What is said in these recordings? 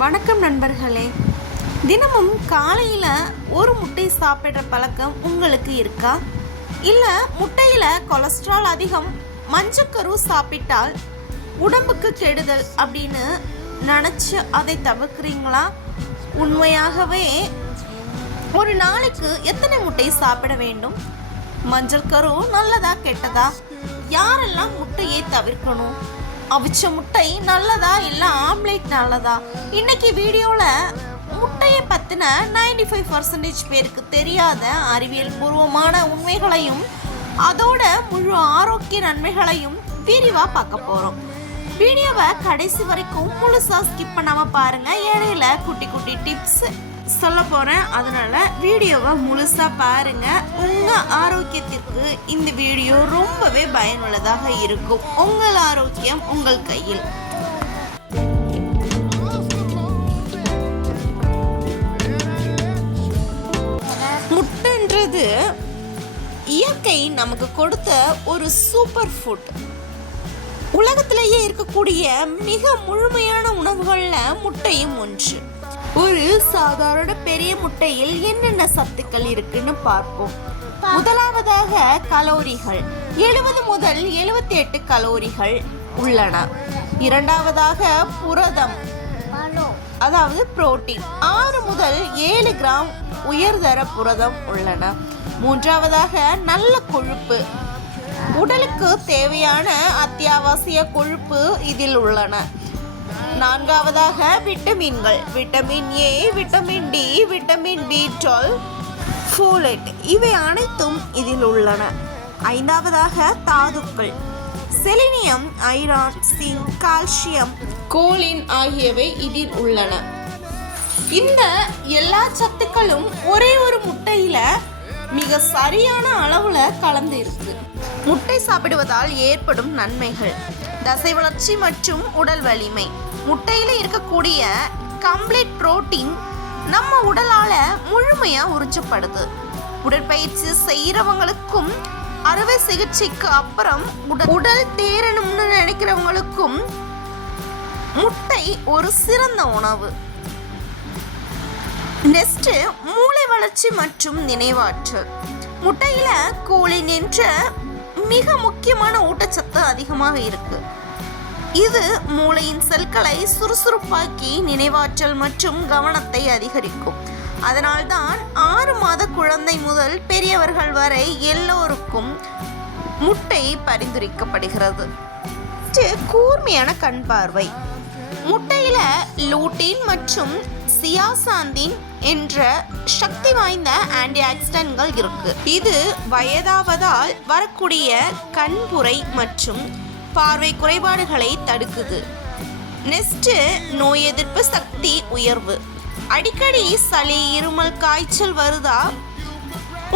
வணக்கம் நண்பர்களே. தினமும் காலையில் ஒரு முட்டை சாப்பிட்ற பழக்கம் உங்களுக்கு இருக்கா? இல்லை முட்டையில் கொலஸ்ட்ரால் அதிகம், மஞ்சக்கரு சாப்பிட்டால் உடம்புக்கு கெடுதல் அப்படின்னு நினச்சி அதை தவிர்க்கிறீங்களா? உண்மையாகவே ஒரு நாளைக்கு எத்தனை முட்டை சாப்பிட வேண்டும்? மஞ்சள் கரு நல்லதா கெட்டதா? யாரெல்லாம் முட்டையை தவிர்க்கணும்? அவிச்ச முட்டை நல்லதா இல்லை ஆம்லேட் நல்லதா? இன்னைக்கு வீடியோவில் முட்டையை பற்றின 95% பேருக்கு தெரியாத அறிவியல் பூர்வமான உண்மைகளையும் அதோட முழு ஆரோக்கிய நன்மைகளையும் விரிவாக பார்க்க போகிறோம். வீடியோவை கடைசி வரைக்கும் முழுசாக ஸ்கிப் பண்ணாமல் பாருங்கள். இடையில குட்டி குட்டி டிப்ஸ் சொல்ல போகிறேன், அதனால் வீடியோவை முழுசாக பாருங்கள். உங்கள் ஆரோக்கியத்திற்கு இந்த வீடியோ ரொம்பவே பயனுள்ளதாக இருக்கும். உங்கள் ஆரோக்கியம் உங்கள் கையில். முட்டைன்றது இயற்கை நமக்கு கொடுத்த ஒரு சூப்பர் ஃபுட். உலகத்திலேயே இருக்கக்கூடிய மிக முழுமையான உணவுகளில் முட்டையும் ஒன்று. ஒரு சாதாரண பெரிய முட்டையில் என்னென்ன சத்துக்கள் இருக்குன்னு பார்ப்போம். முதலாவதாக கலோரிகள் 70 முதல் 78 கலோரிகள் உள்ளன. இரண்டாவதாக புரதம், அதாவது புரோட்டீன் 6 முதல் 7 கிராம் உயர்தர புரதம் உள்ளன. மூன்றாவதாக நல்ல கொழுப்பு, உடலுக்கு தேவையான அத்தியாவசிய கொழுப்பு இதில் உள்ளன. நான்காவதாக விட்டமின்கள், vitamin A, vitamin D, vitamin B12, folate, இவை அனைத்தும் இதில் உள்ளன. ஐந்தாவதாக தாதுக்கள், selenium, iron, zinc, calcium, choline ஆகியவை இதில் உள்ளன. இந்த எல்லா சத்துக்களும் ஒரே ஒரு முட்டையில மிக சரியான அளவுல கலந்து இருக்கு. முட்டை சாப்பிடுவதால் ஏற்படும் நன்மைகள்: தசை வளர்ச்சி மற்றும் உடல் வலிமை. முட்டையில் இருக்கக்கூடிய கம்ப்ளீட் புரோட்டீன் நம்ம உடலால் முழுமையாக உறிஞ்சப்படுது. உடற்பயிற்சி செய்கிறவங்களுக்கும் அறுவை சிகிச்சைக்கு அப்புறம் உடல் தேரணும்னு நினைக்கிறவங்களுக்கும் முட்டை ஒரு சிறந்த உணவு. நெக்ஸ்ட், மூளை வளர்ச்சி மற்றும் நினைவாற்றல். முட்டையில் கோலின் என்ற மிக முக்கியமான ஊட்டச்சத்து அதிகமாக இருக்கு. இது மூளையின் செல்களை சுறுசுறுப்பாக்கி நினைவாற்றல் மற்றும் கவனத்தை அதிகரிக்கும். அதனால்தான் 6 மாத குழந்தை முதல் பெரியவர்கள் வரை எல்லோருக்கும் முட்டை பரிந்துரைக்கப்படுகிறது. கூர்மையான கண் பார்வை. முட்டையில லூட்டின் மற்றும் சியாசாந்தின் என்ற சக்தி வாய்ந்த ஆன்டி ஆக்சிடென்ட்கள் இருக்கு. இது வயதாவதால் வரக்கூடிய கண்புரை மற்றும் பார்வை குறைபாடுகளை தடுக்குது. நெக்ஸ்ட், நோய் எதிர்ப்பு சக்தி உயர்வு. அடிக்கடி சளி, இருமல், காய்ச்சல் வருதா?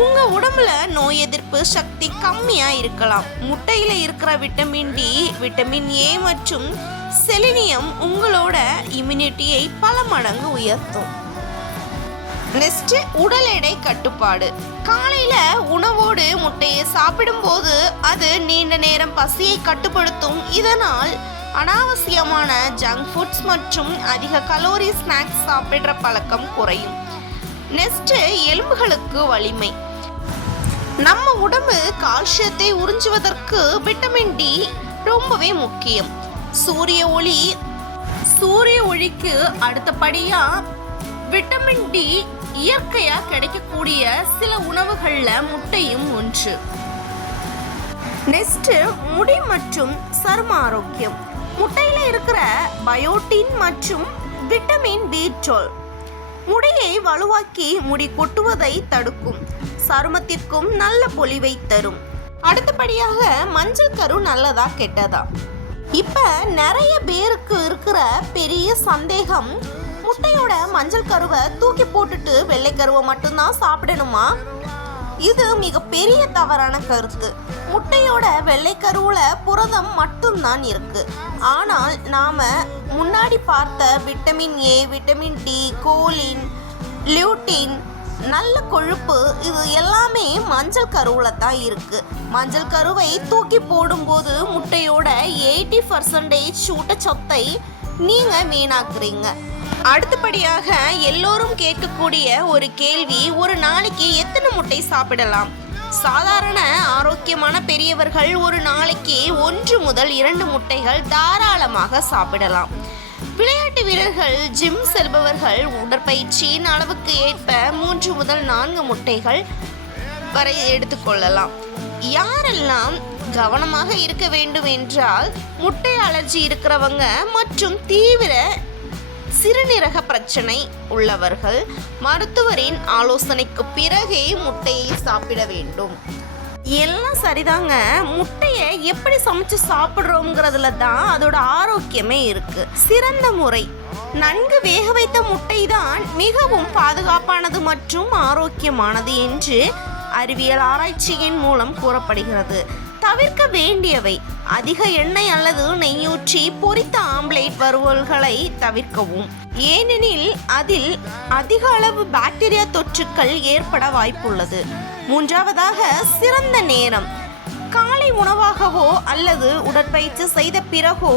உங்க உடம்புல நோய் எதிர்ப்பு சக்தி கம்மியா இருக்கலாம். முட்டையில இருக்கிற விட்டமின் டி, விட்டமின் ஏ மற்றும் செலினியம் உங்களோட இம்யூனிட்டியை பல மடங்கு உயர்த்தும். நெக்ஸ்ட், உடல் எடை கட்டுப்பாடு. காலையில உணவோடு முட்டையை சாப்பிடும்போது அது நீண்ட நேரம் பசியை கட்டுப்படுத்தும். இதனால் அனாவசியமான ஜங்க் ஃபுட்ஸ் மற்றும் அதிக கலோரி ஸ்நாக்ஸ் சாப்பிடுற பழக்கம் குறையும். நெக்ஸ்ட், எலும்புகளுக்கு வலிமை. நம்ம உடம்பு கால்சியத்தை உறிஞ்சுவதற்கு விட்டமின் டி ரொம்பவே முக்கியம். சூரிய ஒளிக்கு அடுத்தபடியா விட்டமின் டி இயற்கையாக கிடைக்கக்கூடிய சில உணவுகளில் முட்டையும் ஒன்று. நெக்ஸ்ட், முடி மற்றும் சரும ஆரோக்கியம். முட்டையில் இருக்கிற பயோட்டின் மற்றும் விட்டமின் B12 முடியை வலுவாக்கி முடி கொட்டுவதை தடுக்கும். சருமத்திற்கும் நல்ல பொலிவை தரும். அடுத்தபடியாக மஞ்சள் கரு நல்லதா கெட்டதா? இப்போ நிறைய பேருக்கு இருக்கிற பெரிய சந்தேகம், முட்டையோட மஞ்சள் கருவை தூக்கி போட்டுட்டு வெள்ளை கருவை மட்டும்தான் சாப்பிடணுமா? இது மிகப்பெரிய தவறான கருத்து. முட்டையோட வெள்ளை கருவில் புரதம் மட்டும்தான் இருக்கு. ஆனால் நாம முன்னாடி பார்த்த vitamin A, vitamin D, choline, lutein, நல்ல கொழுப்பு, இது எல்லாமே மஞ்சள் கருவில் தான் இருக்கு. மஞ்சள் கருவை தூக்கி போடும்போது முட்டையோட 80% ஊட்டச்சத்தை நீங்கள் வீணாக்குறீங்க. அடுத்தபடியாக எல்லோரும் கேட்கக்கூடிய ஒரு கேள்வி, ஒரு நாளைக்கு எத்தனை முட்டை சாப்பிடலாம்? சாதாரண ஆரோக்கியமான பெரியவர்கள் ஒரு நாளைக்கு 1 முதல் 2 முட்டைகள் தாராளமாக சாப்பிடலாம். விளையாட்டு வீரர்கள், ஜிம் செல்பவர்கள் உடற்பயிற்சியின் அளவுக்கு ஏற்ப 3 முதல் 4 முட்டைகள் வரை எடுத்துக்கொள்ளலாம். யாரெல்லாம் கவனமாக இருக்க வேண்டும் என்றால், முட்டை அலர்ஜி இருக்கிறவங்க மற்றும் தீவிர சிறுநீரக பிரச்சனை உள்ளவர்கள் மருத்துவரின் ஆலோசனைக்கு பிறகே முட்டையை சாப்பிட வேண்டும். எல்லாம் சரிதாங்க. முட்டையை எப்படி சமைச்சு சாப்பிட்றோங்கிறதுல தான் அதோட ஆரோக்கியமே இருக்கு. சிறந்த முறை நன்கு வேக வைத்த முட்டை தான் மிகவும் பாதுகாப்பானது மற்றும் ஆரோக்கியமானது என்று அறிவியல் ஆராய்ச்சியின் மூலம் கூறப்படுகிறது. தவிர்க்க வேண்டியவை: அதிக எண்ணெய் அல்லது நெய்யூற்றி பொரித்த ஆம்லேட் வறுவல்களை தவிர்க்கவும், ஏனெனில் அதில் அதிக அளவு பாக்டீரியா தொற்றுக்கள் ஏற்பட வாய்ப்புள்ளது. 3வதாக, சிறந்த நேரம்: காலை உணவாகவோ அல்லது உடற்பயிற்சி செய்த பிறகோ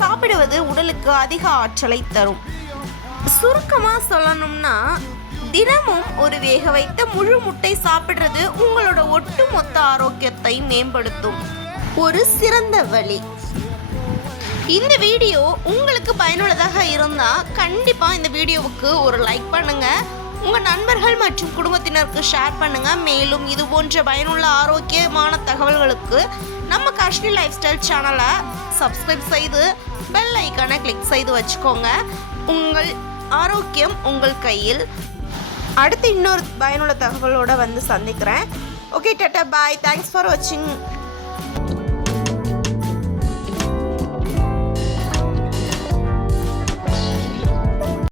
சாப்பிடுவது உடலுக்கு அதிக ஆற்றலை தரும். சுருக்கமாக சொல்லணும்னா, தினமும் ஒரு வேக வைத்த முழு முட்டை சாப்பிடுறது உங்களோட ஒட்டுமொத்த ஆரோக்கியத்தை மேம்படுத்தும் ஒரு சிறந்த வழி. இந்த வீடியோ உங்களுக்கு பயனுள்ளதாக இருந்தால் கண்டிப்பாக இந்த வீடியோவுக்கு ஒரு லைக் பண்ணுங்க, உங்கள் நண்பர்கள் மற்றும் குடும்பத்தினருக்கு ஷேர் பண்ணுங்க. மேலும் இது போன்ற பயனுள்ள ஆரோக்கியமான தகவல்களுக்கு நம்ம காஷ்மீர் லைஃப் ஸ்டைல் சேனலை சப்ஸ்கிரைப் செய்து பெல் ஐக்கானை கிளிக் செய்து வச்சுக்கோங்க. உங்கள் ஆரோக்கியம் உங்கள் கையில். அடுத்து இன்னொரு பயனுள்ள தகவலோடு வந்து சந்திக்கிறேன். Okay, Tata, bye. Thanks for வாட்சிங்.